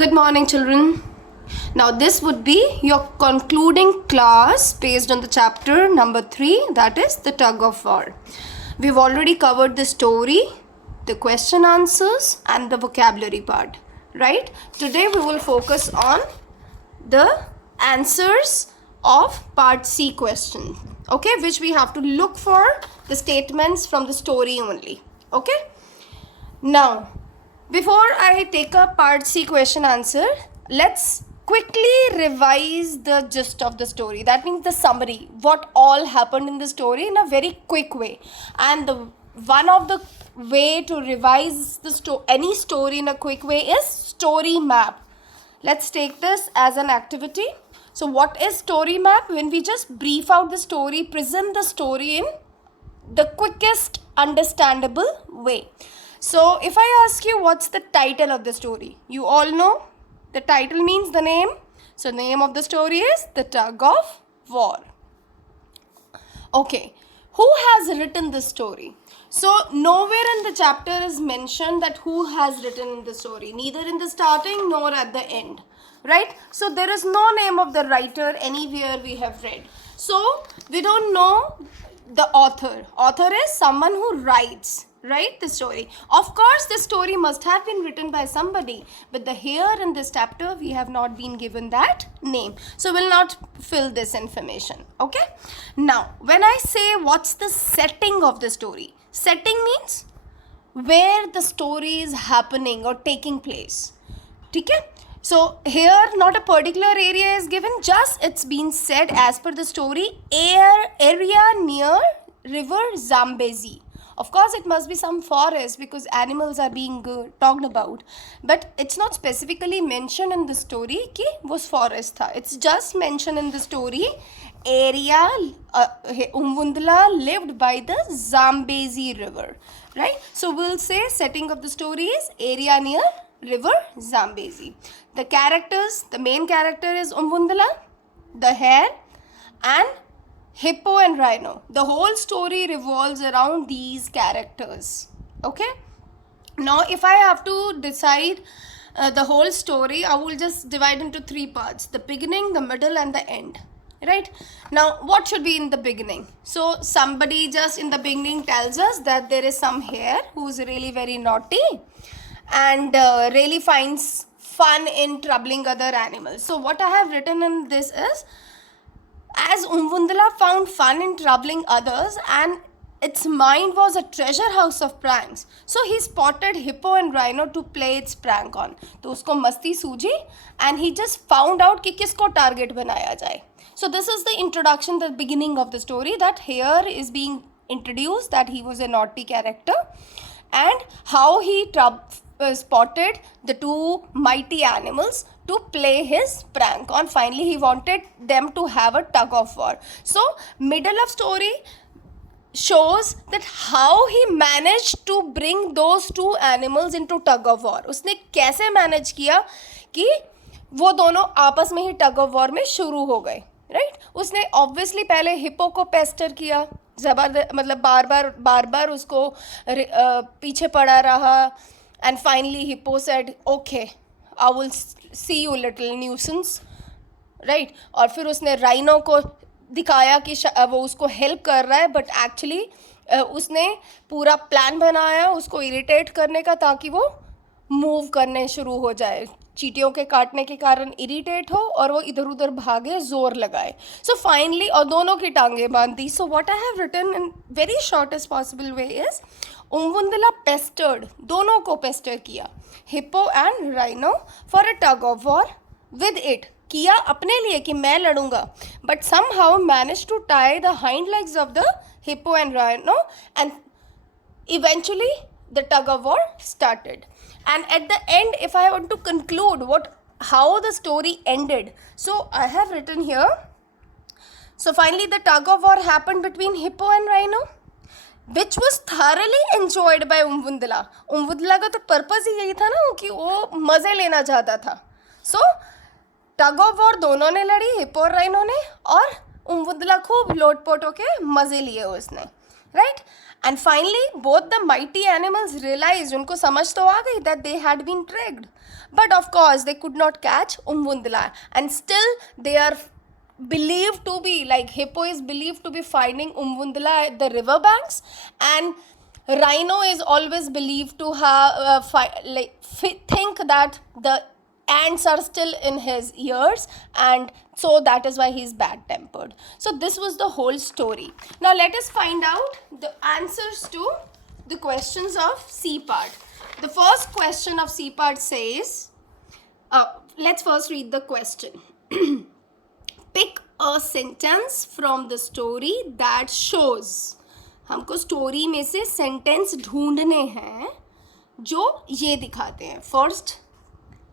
Good morning, children. Now, this would be your concluding class based on the chapter number 3, that is the tug of war. We've already covered the story, the question answers, and the vocabulary part, right? Today, we will focus on the answers of part C question, okay, which we have to look for the statements from the story only, okay? Now, before I take up part C question answer, let's quickly revise the gist of the story. That means the summary, what all happened in the story in a very quick way. And one of the way to revise any story in a quick way is story map. Let's take this as an activity. So what is story map? When we just brief out the story, present the story in the quickest understandable way. So if I ask you what's the title of the story, you all know the title means the name. So the name of the story is The Tug of War. Okay, who has written this story? So nowhere in the chapter is mentioned that who has written the story, neither in the starting nor at the end, right? So there is no name of the writer anywhere we have read. So we don't know the author. Author is someone who writes, right, the story. Of course, the story must have been written by somebody, but here in this chapter we have not been given that name, so we'll not fill this information. Okay, now when I say what's the setting of the story, setting means where the story is happening or taking place. Okay, so here not a particular area is given, just it's been said as per the story, area near river Zambezi. Of course, it must be some forest because animals are being talked about. But it's not specifically mentioned in the story कि वो forest था. It's just mentioned in the story area Umvundla lived by the Zambezi river. Right? So we'll say setting of the story is area near river Zambezi. The characters, the main character is Umvundla, the hare, and Hippo and Rhino. The whole story revolves around these characters. Okay. Now, if I have to decide the whole story, I will just divide into 3 parts: the beginning, the middle, and the end. Right. Now, what should be in the beginning? So, somebody just in the beginning tells us that there is some hare who is really very naughty and really finds fun in troubling other animals. So, what I have written in this is, as Umvundla found fun in troubling others and its mind was a treasure house of pranks, so he spotted Hippo and Rhino to play its prank on. तो उसको मस्ती सूझी and he just found out कि किसको target बनाया जाए. So this is the introduction, the beginning of the story, that here is being introduced that he was a naughty character and how he spotted the 2 mighty animals to play his prank on. Finally, he wanted them to have a tug of war. So, middle of story shows that how he managed to bring those 2 animals into tug of war. उसने कैसे manage किया कि वो दोनों आपस में ही tug of war में शुरू हो गए, right? उसने obviously पहले हिप्पो को पेस्टर किया, जबरदस्त, मतलब बार बार उसको पीछे पड़ा रहा, and finally Hippo said, okay, I will see you little nuisance, right? और फिर उसने राइनो को दिखाया कि वो उसको हेल्प कर रहा है, बट एक्चुअली उसने पूरा प्लान बनाया उसको इरिटेट करने का ताकि वो मूव करने शुरू हो जाए, चींटियों के काटने के कारण इरिटेट हो और वो इधर उधर भागे, जोर लगाए. सो फाइनली और दोनों की टांगें बांध दी. So what I have written in very shortest possible way is, Umvundla pestered, दोनों को पेस्टर किया, hippo and rhino for a tug of war with it, किया अपने लिए कि मैं लड़ूंगा, but somehow managed to tie the hind legs of the hippo and rhino, and eventually the tug of war started. And at the end, if I want to conclude how the story ended, so I have written here, so finally the tug of war happened between hippo and rhino, which was thoroughly enjoyed by Umvundla. Umvundla का तो purpose ही यही था ना कि वो मज़े लेना चाहता था. So टग ऑफ वॉर दोनों ने लड़ी, हिप्पो और राइनो ने, और Umvundla खूब लोटपोट होके मज़े लिए उसने, right? And finally both the mighty animals realized, उनको समझ तो आ गई that they had been tricked, But of course, they could not catch Umvundla, and still they are believed to be, like, hippo is believed to be finding Umvundla at the riverbanks, and rhino is always believed to have think that the ants are still in his ears, and so that is why he's bad tempered. So this was the whole story. Now let us find out the answers to the questions of C part. The first question of C part says, let's first read the question. Pick a sentence from the story that shows. हमको story में से sentence ढूंढने हैं जो ये दिखाते हैं. First,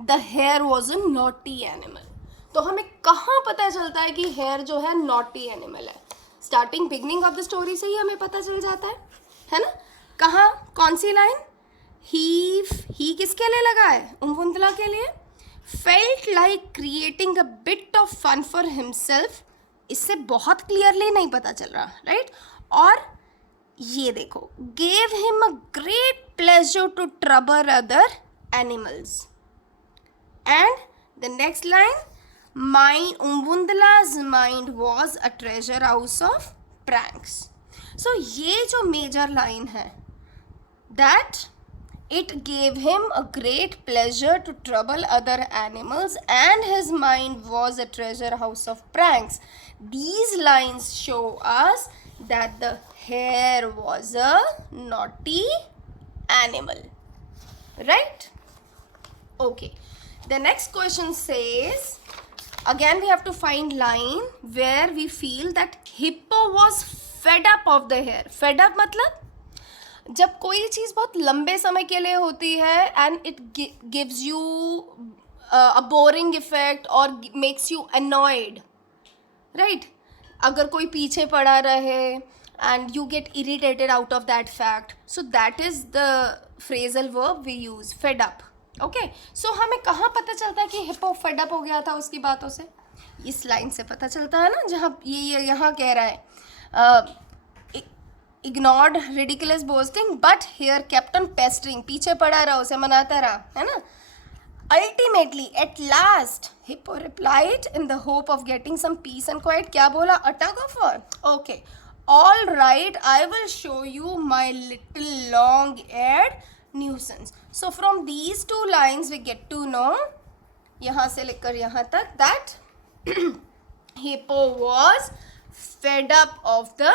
the hare was a naughty animal. तो हमें कहाँ पता चलता है कि हेयर जो है नॉटी एनिमल है? Starting beginning of the story से ही हमें पता चल जाता है ना? कहाँ, कौन सी लाइन? ही किसके लिए लगा है? उम्वुंदला के लिए. Felt like creating a bit of fun for himself. इससे बहुत क्लियरली नहीं पता चल रहा, राइट? और ये देखो, gave him a great pleasure to trouble other animals. And the next line, mind, Umvundla's mind was a treasure house of pranks. So ये जो मेजर लाइन है, that it gave him a great pleasure to trouble other animals and his mind was a treasure house of pranks. These lines show us that the hare was a naughty animal, right? Okay, the next question says, again we have to find line where we feel that hippo was fed up of the hare. Fed up मतलब जब कोई चीज़ बहुत लंबे समय के लिए होती है and it gives you a boring effect और मेक्स यू अनॉयड, राइट? अगर कोई पीछे पड़ा रहे and you get irritated out of that fact, so that is the phrasal verb we use, fed up. Okay, so हमें कहाँ पता चलता है कि हिप्पो फेड अप हो गया था उसकी बातों से? इस लाइन से पता चलता है ना, जहाँ ये यहाँ कह रहा है, ignored ridiculous boasting but here kept on pestering. पीछे पड़ा रहा, उसे मनाता रहा, है ना? Ultimately, at last, hippo replied in the hope of getting some peace and quiet. क्या बोला? A tug of war. Okay, all right, I will show you my little long-eared nuisance. So from these two lines we get to know, यहाँ से लेकर यहाँ तक, that hippo was fed up of the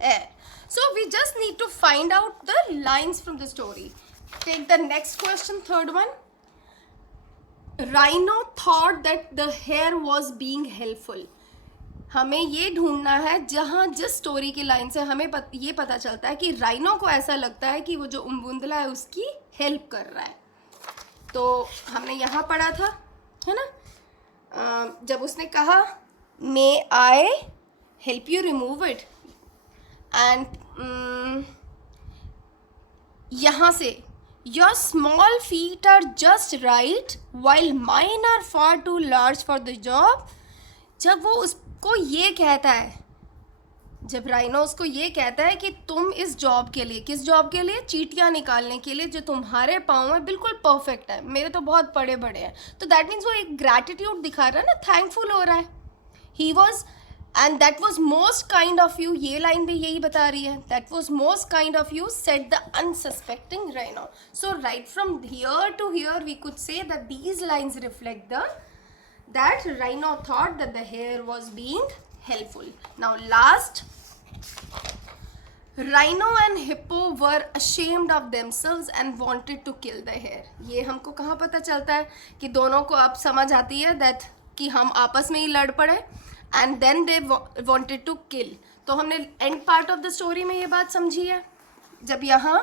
hare. So we just need to find out the lines from the story. Take the next question, third one. Rhino thought that the hare was being helpful. हमें ये ढूंढना है जहाँ जिस story की line से हमें ये पता चलता है कि राइनो को ऐसा लगता है कि वो जो उम्वुंदला है उसकी हेल्प कर रहा है. तो हमने यहाँ पढ़ा था, है ना, जब उसने कहा may I help you remove it, and यहाँ से your small feet are just right while mine are far too large for the job. जब वो उसको ये कहता है, जब राइनो उसको ये कहता है कि तुम इस जॉब के लिए, किस जॉब के लिए? चींटियाँ निकालने के लिए, जो तुम्हारे पाँव में बिल्कुल परफेक्ट है, मेरे तो बहुत बड़े बड़े हैं. तो दैट मीन्स वो एक ग्रैटिट्यूड दिखा रहा है ना, थैंकफुल हो रहा है. He was and that was most kind of you. ये line भी यही बता रही है, that was most kind of you, said the unsuspecting rhino. So right from here to here we could say that these lines reflect that rhino thought that the hare was being helpful. Now last, rhino and hippo were ashamed of themselves and wanted to kill the hare. ये हमको कहाँ पता चलता है कि दोनों को अब समझ आती है that कि हम आपस में ही लड़ पड़े, and then they wanted to kill. तो हमने end part of the story में ये बात समझी है. जब यहाँ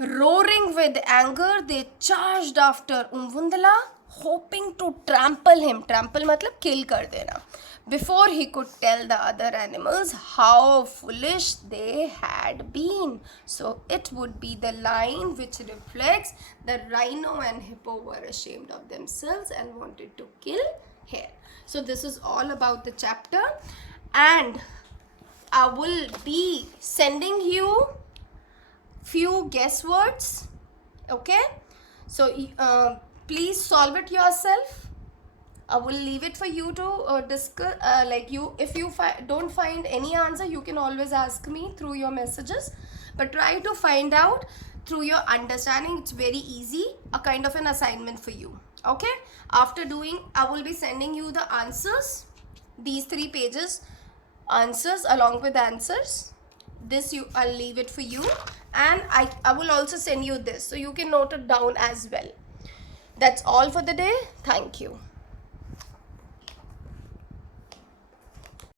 roaring with anger they charged after उम्वुंदला, hoping to trample him. Trample मतलब kill कर देना. Before he could tell the other animals how foolish they had been. So it would be the line which reflects that rhino and hippo were ashamed of themselves and wanted to kill hare. So this is all about the chapter, and I will be sending you few guess words. Okay, so please solve it yourself. I will leave it for you to discuss. If you don't find any answer, you can always ask me through your messages. But try to find out through your understanding. It's very easy. A kind of an assignment for you. Okay. After doing, I will be sending you the answers. These 3 pages, answers along with answers. This I'll leave it for you, and I will also send you this so you can note it down as well. That's all for the day. Thank you.